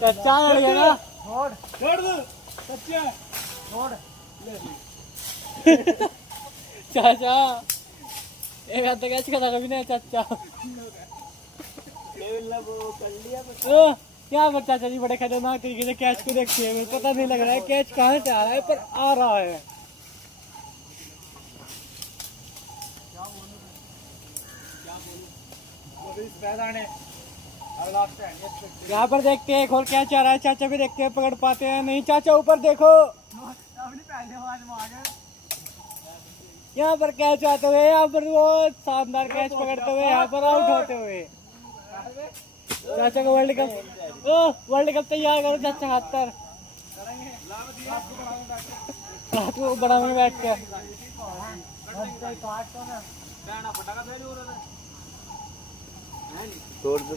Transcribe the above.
चाचा लड़ गया ना। छोड़ छोड़ दो सच्चा छोड़ चाचा एक हाथ तक कैच करा कभी नहीं चाचा। ओ क्या पर चाचा जी बड़े खतरनाक तरीके से कैच को देखते हैं, मुझे पता नहीं लग रहा है कैच कहाँ से आ रहा है पर आ रहा है। यहाँ पर देखते हैं एक और कैच आ रहा है, चाचा भी देखते हैं पकड़ पाते हैं नहीं। चाचा ऊपर देखो, यहाँ पर कैच आते हुए, यहाँ पर वो शानदार कैच पकड़ते हुए, यहाँ पर आउट होते हुए। चाचा को वर्ल्ड कप तैयार करो चाचा, हाथ पर हाथ को बड़ा में बैठ कर। तोड़ दे